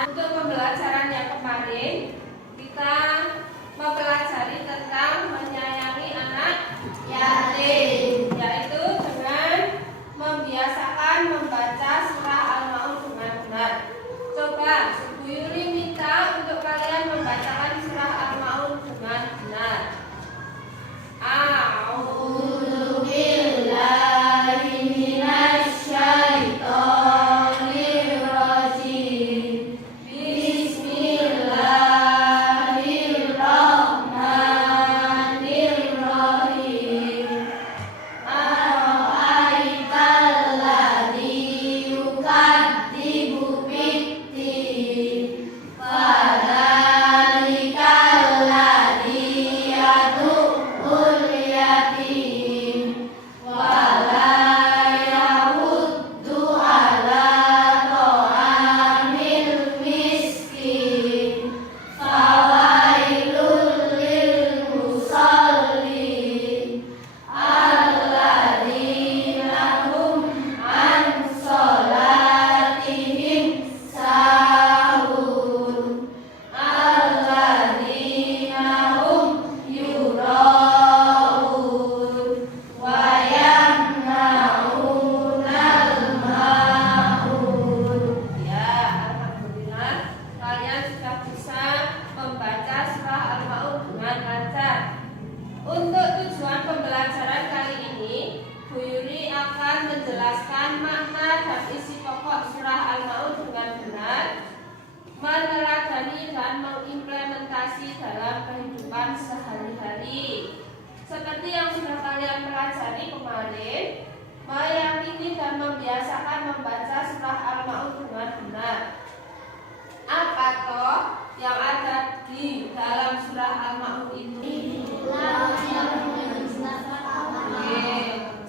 Untuk pembelajaran yang kemarin, kita mempelajari tentang menyayangi anak yatim, yaitu dengan membiasakan membaca surah Al-Maun dengan benar. Coba Bu Yuri minta untuk kalian membacakan surah Al-Maun dengan benar. A'udzu billahi minasy syaithanir rajim. Bismillahirrahmanirrahim. Ara'aital ladzi yukadzibu bid-din, fadzalikal ladzi yad'ul yatim wa la yahuddu ala ta'amil miskin, fawailul lil musallin alladzina hum an sholatihim sahun, alladzina hum yura'un wa yamna'unal ma'un. Ya, alhamdulillah kalian sudah bisa membaca surah Al-Maun dengan lancar. Untuk tujuan pembelajaran kali ini, Bu Yuri akan menjelaskan makna dan isi pokok surah Al-Maun dengan benar, meneladani dan mengimplementasi dalam kehidupan sehari-hari. Seperti yang sudah kalian pelajari kemarin, meyakini dan membiasakan membaca surah Al-Maun dengan benar. Apa toh yang ada di dalam surah Al-Maun ini? Oke,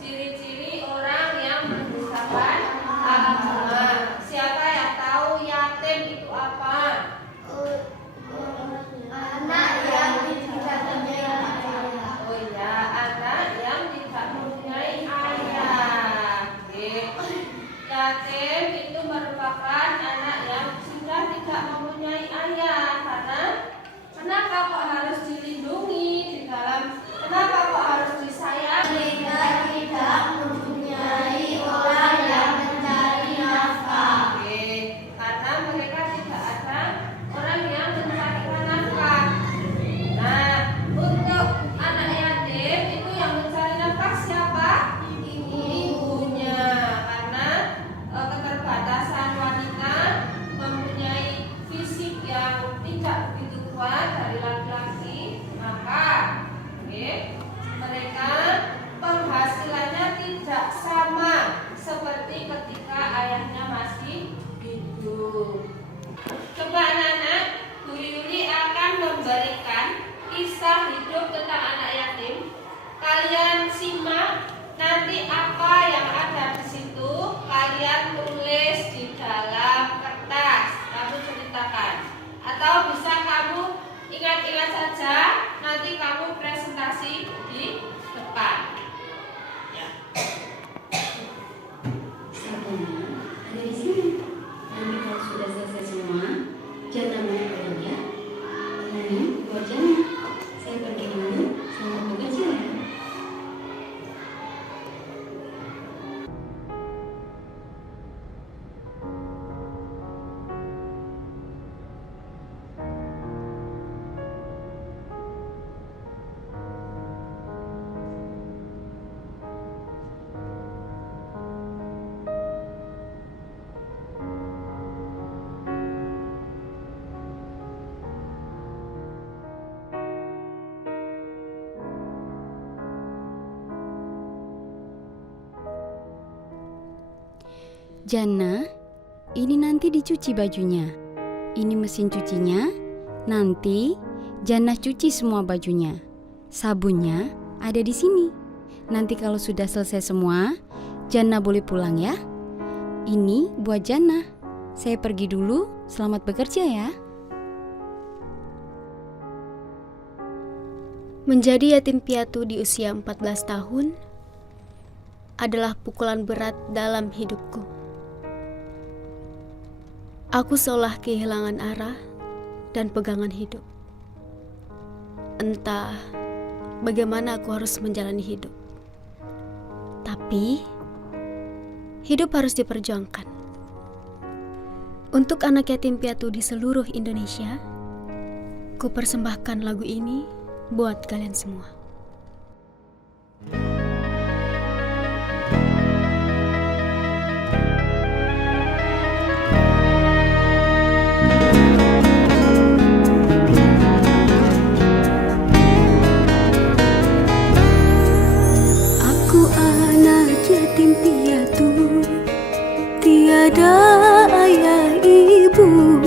ciri-ciri orang yang mendustakan agama. Siapa yang tahu yatim itu apa? Anak yang tidak mempunyai ayah. Oh ya, anak yang tidak mempunyai ayah. Oke. Yatim itu merupakan anak yang sudah tidak mempunyai ayah. Karena kenapa kok harus dilindungi di dalam? Kenapa kok harus disayangi? Mereka tidak mempunyai orang yang mencari nafkah. Oke, karena mereka tidak ada orang yang mencarikan nafkah. Nah, untuk anak yatim itu yang mencari nafkah siapa? Ibunya. Karena keterbatasan wanita mempunyai fisik yang tidak begitu kuat dari laki-laki, maka mereka penghasilannya tidak sama seperti ketika ayahnya masih hidup. Coba anak-anak, Bu Yuli akan memberikan kisah hidup tentang anak yatim. Kalian simak, nanti apa yang ada di situ kalian tulis di dalam kertas, kamu ceritakan. Atau bisa kamu ingat-ingat saja, nanti kamu presentasi di depan. Ya. Sabunya ada di sini. Nanti kalau sudah selesai semua, Jana mau kerja. Ini buat Jana. Saya pergi dulu. Selamat bekerja ya. Jana, ini nanti dicuci bajunya. Ini mesin cucinya. Nanti Jana cuci semua bajunya. Sabunnya ada di sini. Nanti kalau sudah selesai semua, Jana boleh pulang ya. Ini buat Jana. Saya pergi dulu. Selamat bekerja ya. Menjadi yatim piatu di usia 14 tahun adalah pukulan berat dalam hidupku. Aku seolah kehilangan arah dan pegangan hidup. Entah bagaimana aku harus menjalani hidup. Tapi hidup harus diperjuangkan. Untuk anak yatim piatu di seluruh Indonesia, ku persembahkan lagu ini buat kalian semua. Aku anak yatim piatu, tiada ayah ibu,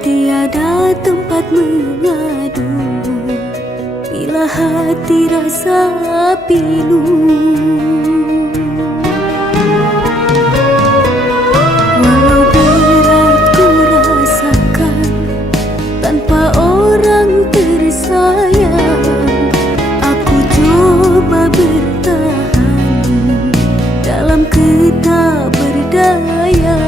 tiada tempat mengadu. Bila hati rasa pilu, walau berat ku rasakan tanpa orang tersayang, aku coba bertahan dalam ketakberdayaan.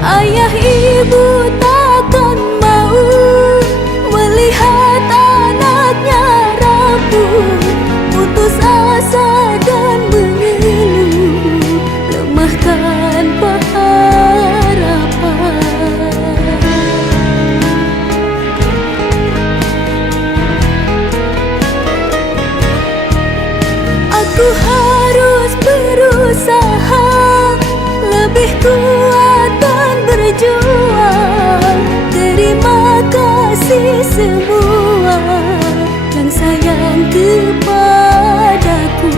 Ayah ibu takkan mau melihat anaknya rapuh, putus asa dan mengeluh, lemah tanpa harapan. Aku harus berusaha lebih kuat dan berjuang. Terima kasih semua yang sayang kepadaku.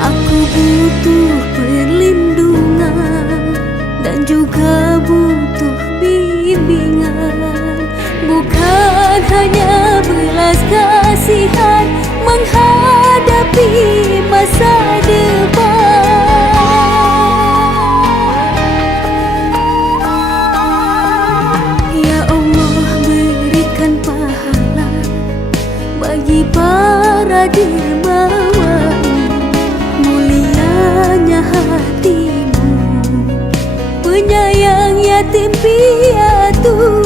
Aku butuh perlindungan dan juga butuh bimbingan, bukan hanya belas kasihan menghadapi masa depan. Ya Allah, berikan pahala bagi para dermawan, mulianya hatimu, penyayang yatim piatu.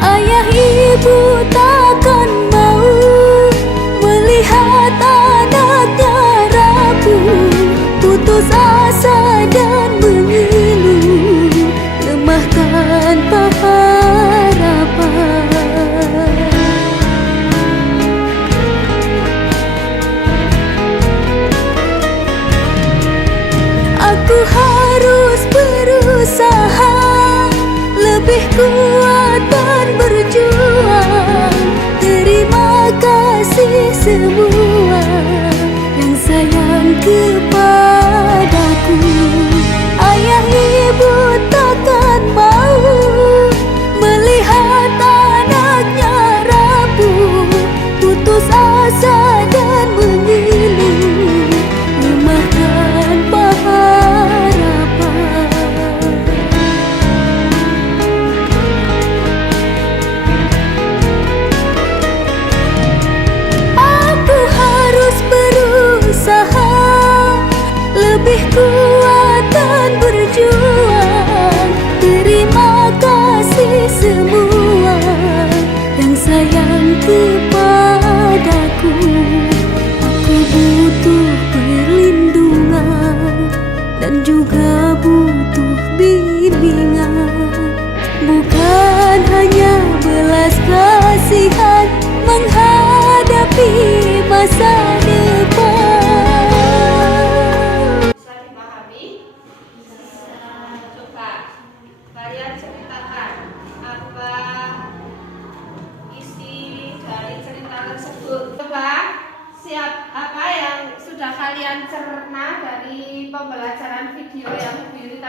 Ayah ibu takkan mau melihat anaknya rapuh, putus asa dan mengeluh, lemah tanpa harapan. Aku harus berusaha lebih kuat dan berjuang.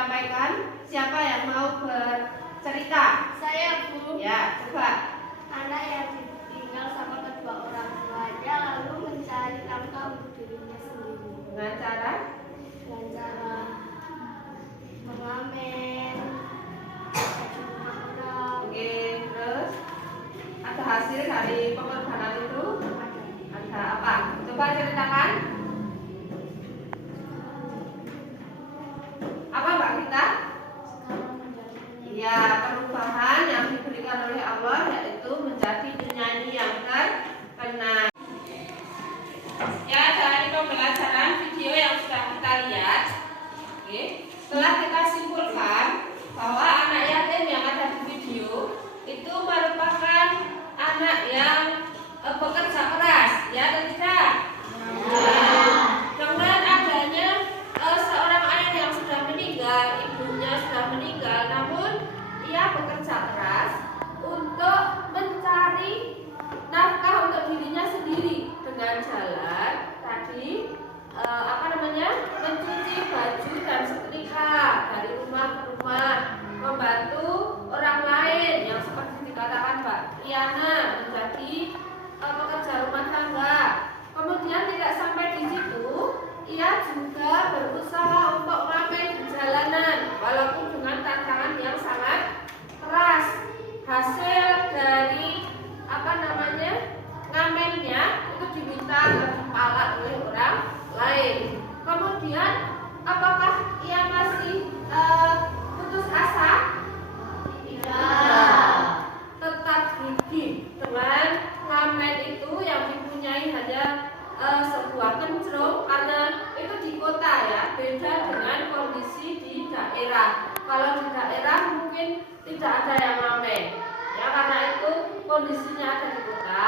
disampaikan? Siapa yang mau bercerita? Saya, Bu. Ya, coba. Anak yang ditinggal sama kedua orang tuanya lalu mencari nafkah untuk dirinya sendiri Dengan cara dengan cara mengamen, baju rumah orang, oke, terus ada hasil dari pengorbanan itu? Ada apa? Coba ceritakan. Apa Mbak Gita? sekarang menjadi penyanyi. Ya, perubahan yang diberikan oleh Allah yaitu menjadi penyanyi yang terkenal. Ya, dari pembelajaran video yang sudah kita lihat, oke, setelah kita simpulkan bahwa anak yatim yang ada di video itu merupakan anak yang bekerja keras, ya atau tidak? Dengan adanya seorang ayah yang sudah meninggal, ibunya sudah meninggal, namun ia bekerja keras untuk mencari nafkah untuk dirinya sendiri dengan jalan tadi mencuci baju dan setrika dari rumah ke rumah, membantu orang lain yang seperti dikatakan Mbak Riana menjadi pekerja rumah tangga. Kemudian tidak sampai di situ, ia juga berusaha untuk ngamen di jalanan walaupun dengan tantangan yang sangat keras. Hasil dari ngamennya itu diminta dipalak oleh orang lain. Kemudian apakah ia masih putus asa? Tidak. Tetap gigih dengan ngamen itu yang dipunyai hanya sebuah kencrung, karena itu di kota ya, beda dengan kondisi di daerah. Kalau di daerah mungkin tidak ada yang ngamen ya, karena itu kondisinya ada di kota,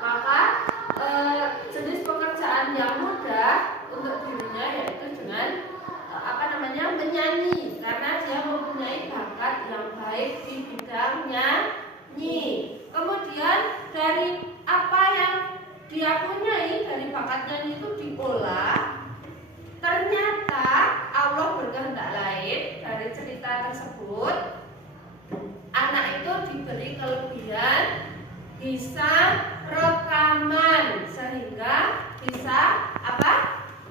maka jenis pekerjaan yang mudah untuk dirinya yaitu dengan menyanyi, karena dia mempunyai bakat yang baik di bidang nyanyi. Kemudian dari apa yang dia punyai, dari bakat nyanyi itu diolah. Ternyata Allah berkehendak lain dari cerita tersebut. Anak itu diberi kelebihan bisa rekaman sehingga bisa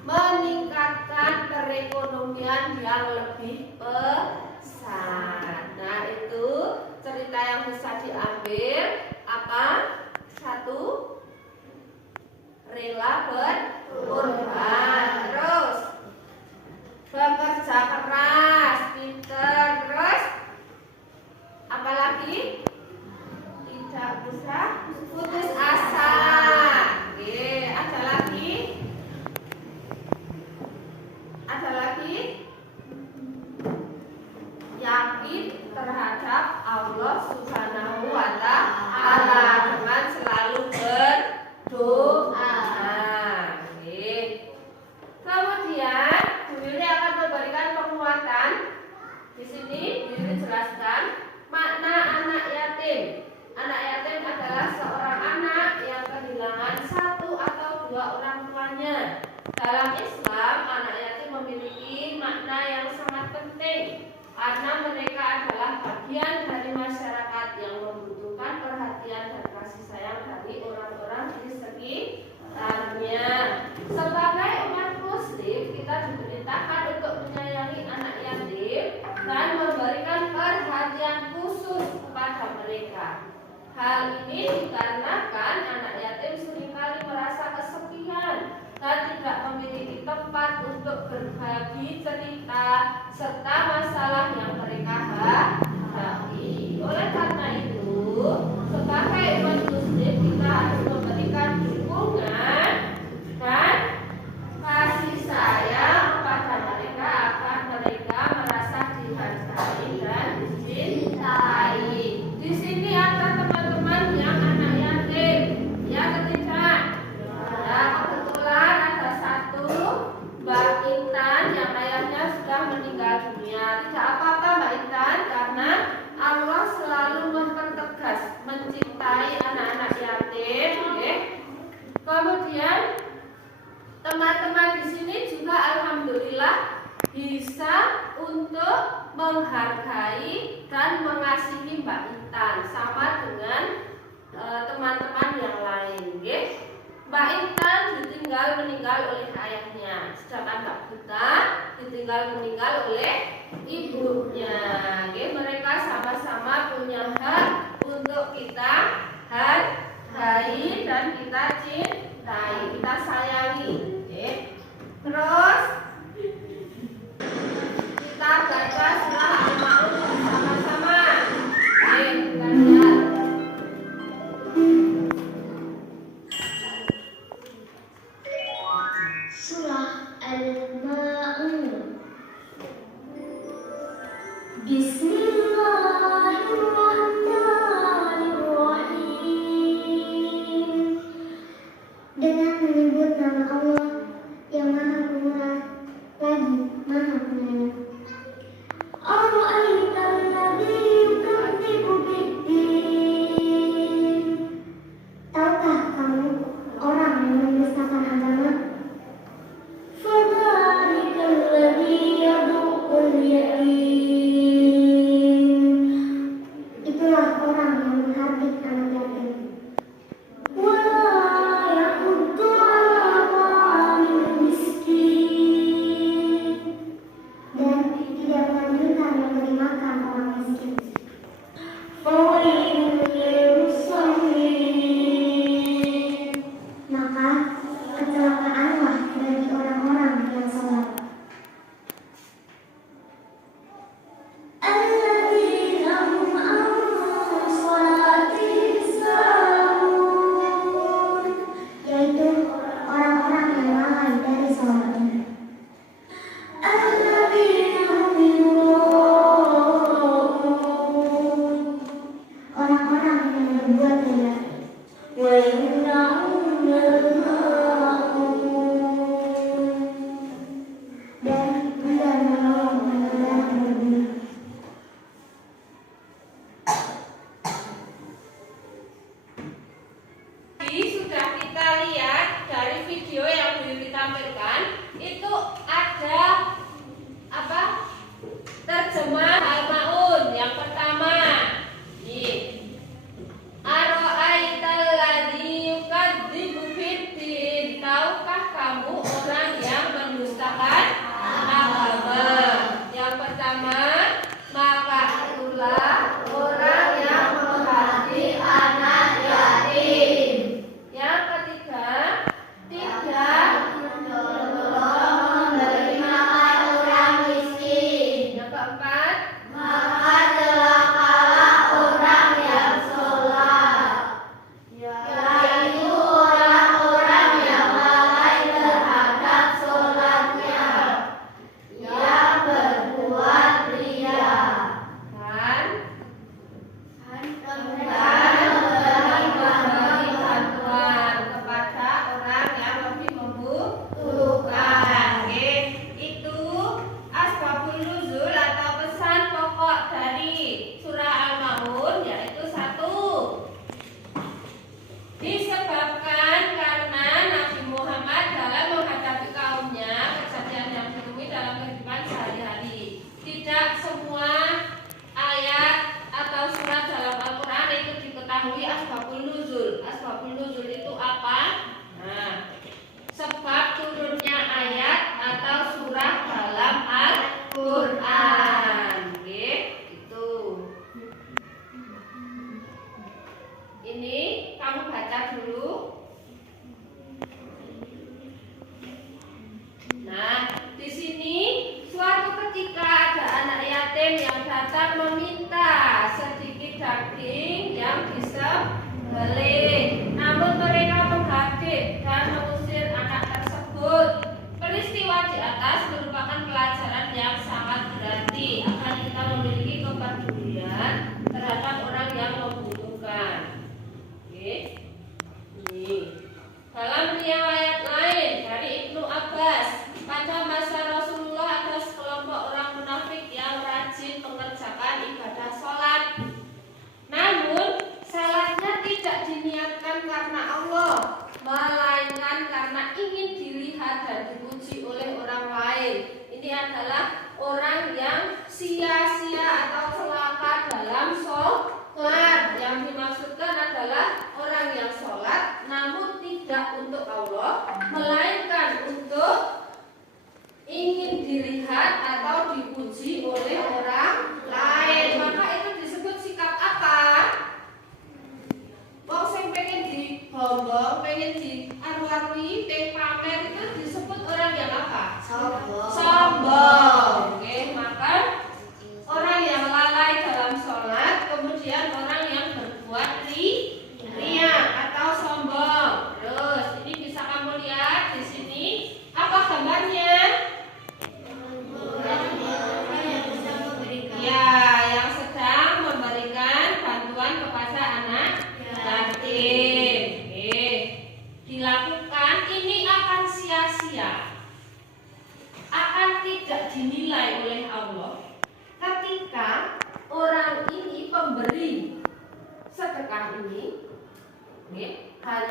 meningkatkan perekonomian yang lebih besar. Nah, itu cerita yang bisa diambil satu, rela berkorban, terus bekerja keras, pinter, terus apalagi tidak bisa putus asa. Oke, ada lagi yakin terhadap Allah Subhanahu wa Ta'ala dengan selalu berdoa. Oke. Kemudian Bu Wiri akan memberikan penguatan. Di sini Bu Wiri jelaskan makna anak yatim. Anak yatim adalah seorang anak yang kehilangan satu atau dua orang tuanya. Dalam Islam, anak yatim memiliki makna yang sangat penting karena mereka adalah bagian dari masyarakat yang membutuhkan perhatian dan kasih sayang dari orang-orang di sekitarnya. Sebagai umat Muslim, kita diperintahkan untuk menyayangi anak yatim dan memberikan perhatian khusus kepada mereka. Hal ini dikarenakan anak yatim seringkali merasa kesepian dan tidak memiliki tempat untuk berbagi cerita serta masalah yang mereka hadapi. Oleh karena itu, sebagai umat Muslim kita harus memberikan dukungan dan kasih sayang kepada mereka agar mereka merasa dihargai dan dicintai. Di sini ada teman-teman yang anak yatim, ya ketiga. Ya, kebetulan ada satu Mbak Intan yang ayahnya sudah meninggal dunia. Tidak apa-apa Mbak Intan, karena Allah selalu mempertegas mencintai anak-anak yatim. Okay. Kemudian teman-teman di sini juga alhamdulillah bisa untuk menghargai dan mengasihi Mbak Intan sama dengan teman-teman yang lain, nggih. Mbak Intan ditinggal meninggal oleh ayahnya, sedangkan Mbak Gita ditinggal meninggal oleh ibunya. Nggih, mereka sama-sama punya hak untuk kita hargai dan kita cintai, kita sayangi. Nggih. Terus kita baca surah Al-Ma'un sama-sama. Nggih, kita lihat. Surah Al-Ma'un. Bismillahirrahmanirrahim. Dengan menyebut nama Allah yang Maha Pemurah lagi Maha Penyayang. Ara'aital ladzi yukadzibu bid-din. Tahukah kamu orang yang mendustakan agama? Fadzalika alladzi yad'ul yatim. Itulah orang yang menghardik anak yatim. Wala yahuddu ala ta'amil miskin. Dan tidak menganjurkan memberi makan orang miskin. Fawailun lil musallin. Maka kecelakaanlah bagi orang-orang yang salat. Alladzina hum an shalatihim sahun. Yaitu orang-orang yang lalai dari salatnya. Alladzina hum yuraa'un. Orang-orang yang berbuat riya. Wa yamna'una al-ma'un. Dan enggan menolong pengendara berguna. Tadi sudah kita lihat dari video yang dulu ditampilkan, itu ada apa? Terjemah Al-Ma'un yang pertama. Nih. Ara'aital ladzi yukadzibu bid-din. Tahukah kamu orang yang mendustakan agama? Yang pertama, maka itulah orang yang menghardik anak yatim. Yang ketiga, tidak memberi makan orang miskin. Yang keempat, maka celakalah orang yang sholat, yaitu orang-orang yang lalai terhadap sholatnya, yang berbuat riya, dan memberi bantuan kepada orang yang lebih membutuhkan. Oke, itu asbabun nuzul atau pesan pokok dari surah Al-Ma'un, yaitu satu, disebabkan karena Nabi Muhammad dalam menghadapi kaumnya kejadian yang ditemui dalam kehidupan sehari-hari. Tidak semua ayat atau surat dalam Al-Quran itu diketahui asbabun nuzul. Asbabun nuzul itu apa? Nah, sebab turunnya ayat atau surah dalam Al-Quran. Oke, itu. Ini kamu baca dulu. Nah, di sini suatu ketika ada anak yatim yang datang meminta sedikit daging yang disembelih. Namun mereka menghardik dan mengusir anak tersebut. Peristiwa di atas merupakan pelajaran yang sangat berarti akan kita memiliki kepedulian terhadap orang yang membutuhkan. Oke, ini dalam riwayat lain dari Ibnu Abbas, pada masa Rasulullah ada sekelompok orang munafik yang rajin mengerjakan ibadah sholat. Namun salatnya tidak diniatkan karena Allah, melainkan karena ingin dilihat dan dipuji oleh orang lain. Ini adalah orang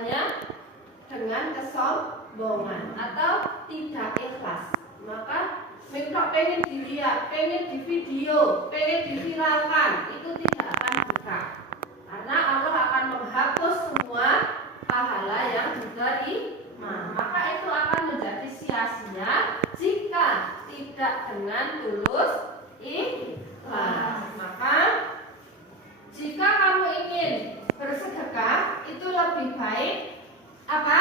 melakukannya dengan kesombongan atau tidak ikhlas. Maka mikro pengen dilihat, pengen di video, pengen diviralkan, itu tidak akan bisa. Karena Allah akan menghapus semua pahala yang sudah diterima. Maka itu akan menjadi sia-sia jika tidak dengan tulus ikhlas. Maka jika kamu ingin bersedekah, itu lebih baik apa?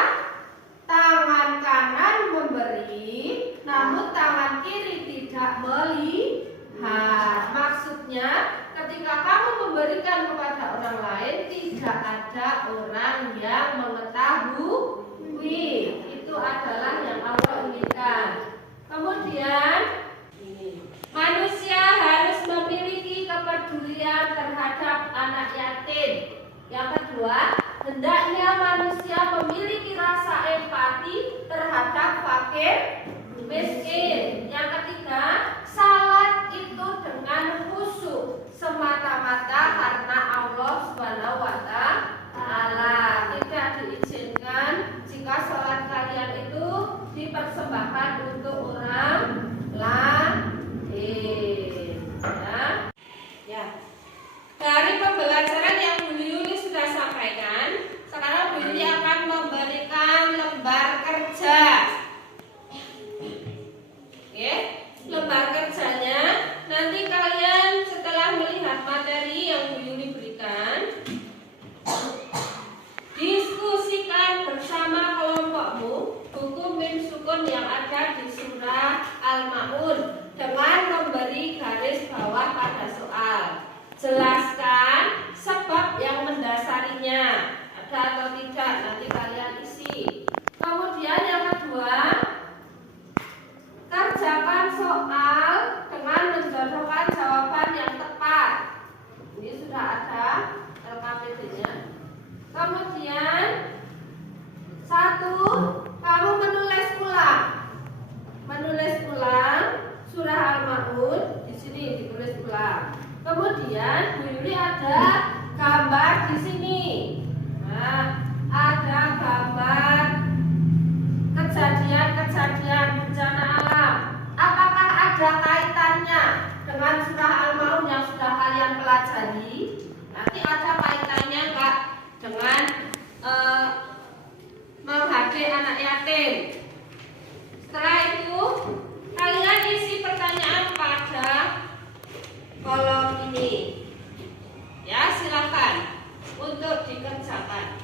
Tangan kanan memberi, namun tangan kiri tidak melihat. Maksudnya, ketika kamu memberikan kepada orang lain, tidak ada orang yang mengetahui. Itu adalah yang Allah inginkan. Kemudian, manusia harus memiliki kepedulian terhadap anak yatim. Yang kedua, hendaknya manusia memiliki rasa empati terhadap fakir miskin. Yang ketiga, salat itu dengan khusyuk semata-mata karena Allah Subhanahu wa Ta'ala. Tidak diizinkan jika salat kalian itu dipersembahkan untuk orang lain. Ya. Dari pembelajaran yang Bu Yuli sudah sampaikan, sekarang Bu Yuli akan memberikan lembar kerja. Oke, lembar kerjanya nanti kalian setelah melihat materi yang Bu Yuli berikan, diskusikan bersama kelompokmu buku mim sukun yang ada di surah Al-Ma'un dengan memberi garis bawah pada soal. Jelaskan sebab yang mendasarinya, ada atau tidak, nanti kalian isi. Kemudian yang kedua, kerjakan soal dengan menjodohkan jawaban yang tepat. Ini sudah ada LKPD-nya. Kemudian satu, kamu menulis ulang surah Al-Ma'un. Di sini ditulis ulang. Kemudian Bu Yuli ada gambar di sini. Nah, ada gambar kejadian-kejadian bencana alam. Apakah ada kaitannya dengan surah Al-Ma'un yang sudah kalian pelajari? Nanti ada kaitannya enggak dengan menghadapi anak yatim. Setelah itu kalian isi pertanyaan pada kolom ini. Ya, silakan untuk dikerjakan.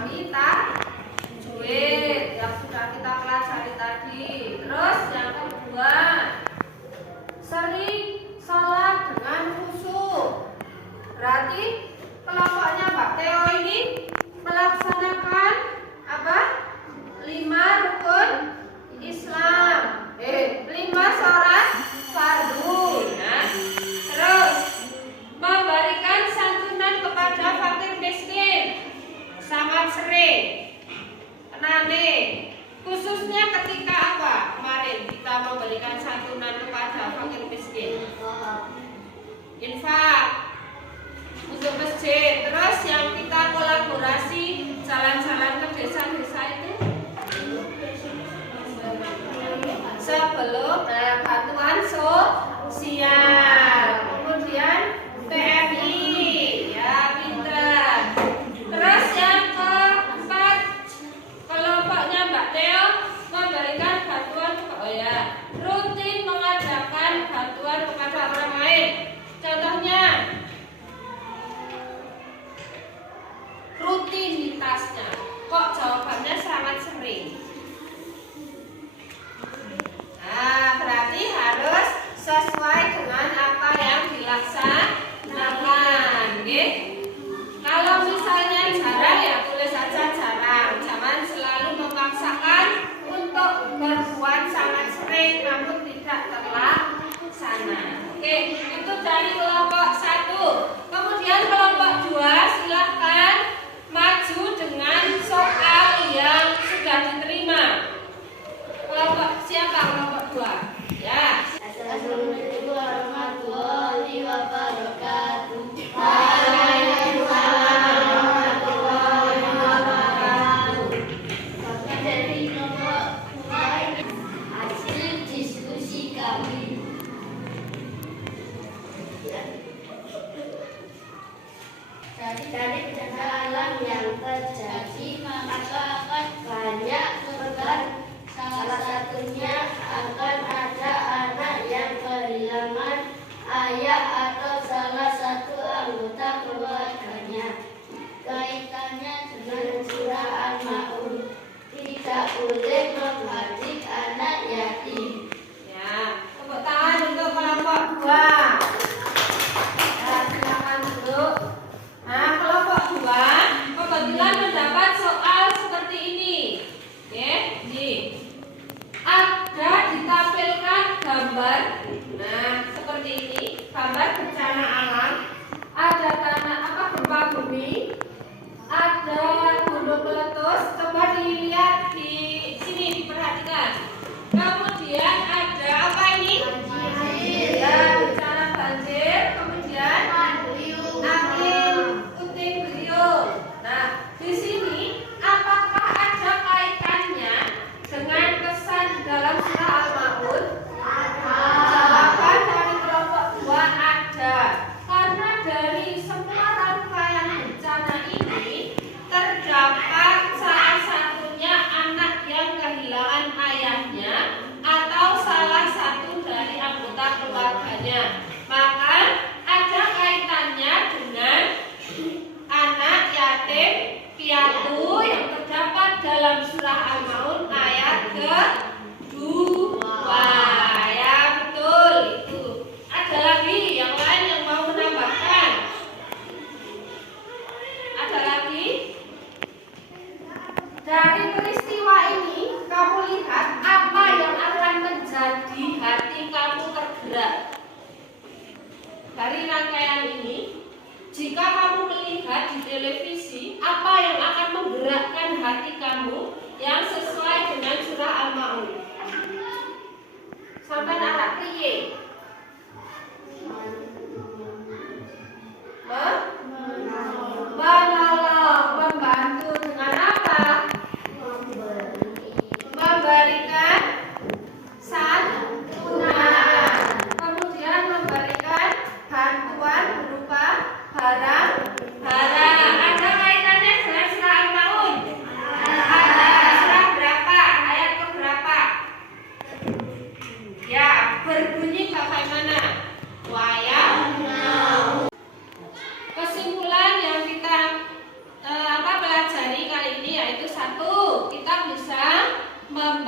memahami tajwid yang sudah kita pelajari tadi. Terus yang kedua, sering sholat dengan khusyuk. Berarti kelompoknya Mbak Teo ini melaksanakan apa? 5 rukun Islam. 5 sholat fardu. Nah, terus memberikan santunan kepada fakir miskin sangat sering. Nane, khususnya ketika apa? Kemarin kita memberikan santunan kepada fakir miskin. Infak untuk masjid. Terus yang kita kolaborasi jalan-jalan ke desa-desa itu sebelum bantuan sosial, kemudian PMI, ya pinter. Terus yang keempat, kelompoknya Mbak Teo memberikan bantuan rutin mengadakan bantuan kepada orang lain. Contohnya rutinitasnya, kok jawabannya sangat sering. Nah, berarti harus sesuai dengan apa yang dilaksanakan, okay? Kalau misalnya jarang, ya tulis saja jarang. Jangan selalu memaksakan untuk berbuat sangat sering namun tidak terlaksana. Oke, itu dari kelompok 1. Kemudian kelompok 2 silahkan maju dengan soal yang sudah diterima. Kelompok siapa kelompok 2? Ya. Assalamualaikum warahmatullahi wabarakatuh. Dari nomor 2 hasil diskusi kami. Dari bencana alam yang terjadi maka akan banyak korban. Salah satunya akan ada anak yang kehilangan ayah atau salah satu anggota keluarganya. Kaitannya dengan surah Al-Maun, tidak boleh menghadik anak yatim. Ya, tepuk tangan untuk kelompok 2. Ya, silakan duduk. Nah, kelompok 2 kebetulan mendapat soal seperti ini. Oke, nih. Ada ditampilkan gambar. Nah, seperti ini, gambar bencana alam. Ada tanah gempa bumi. Ada gunung meletus. Coba dilihat di sini, diperhatikan. Kemudian ada apa ini? Ya, bencana banjir. Kemudian angin puting beliung. Nah, di sini apakah ada kaitannya dengan pesan dalam surah Al-Maun? Jawaban dari kelompok 2 ada. Karena dari semua rangkaian bencana ini terdapat salah satunya anak yang kehilangan ayahnya atau salah satu dari anggota keluarganya. Maka ada kaitannya dengan anak yatim piatu yang terdapat dalam surah Al-Maun ayat ke-2. Ya, betul itu. Ada lagi yang lain yang mau menambahkan? Ada lagi? Dari peristiwa ini kamu lihat apa yang akan menjadi hati kamu tergerak. Dari rangkaian ini, jika kamu melihat di televisi, apa yang akan menggerakkan hati kamu yang sesuai dengan surah Al-Maun? Sampai anak priye? Menolong, membantu dengan apa? Memberikan santunan, kemudian memberikan bantuan berupa barang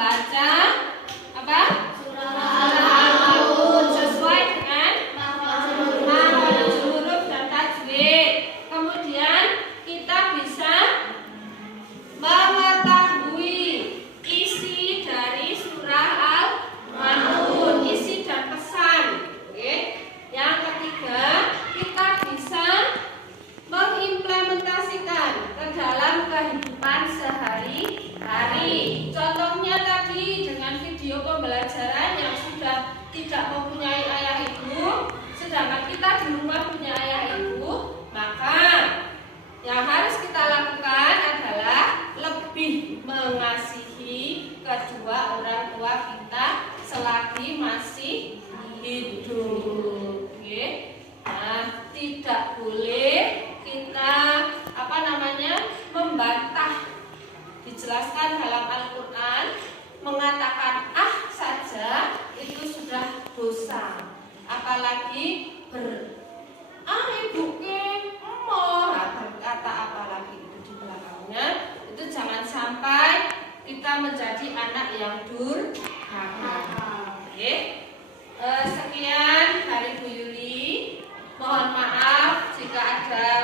membaca apa? Surah Al-Maun sesuai dengan makhraj huruf dan tajwid. Kemudian kita bisa mengetahui isi dari surah Al-Maun, isi dan pesan. Oke. Yang ketiga, kita bisa mengimplementasikan ke dalam kehidupan sehari-hari. Contohnya tadi dengan video pembelajaran yang sudah tidak mempunyai ayah ibu, sedangkan kita di rumah punya ayah ibu, maka yang harus kita lakukan adalah lebih mengasihi kedua orang tua kita selagi masih hidup. Oke. Nah, tidak boleh kita membantah. Dijelaskan dalam Al-Quran, mengatakan ah saja itu sudah dosa. Apalagi ibu ke berkata apalagi itu di belakangnya, itu jangan sampai kita menjadi anak yang durhaka. Oke. Sekian dari Bu Yuli. Mohon maaf jika ada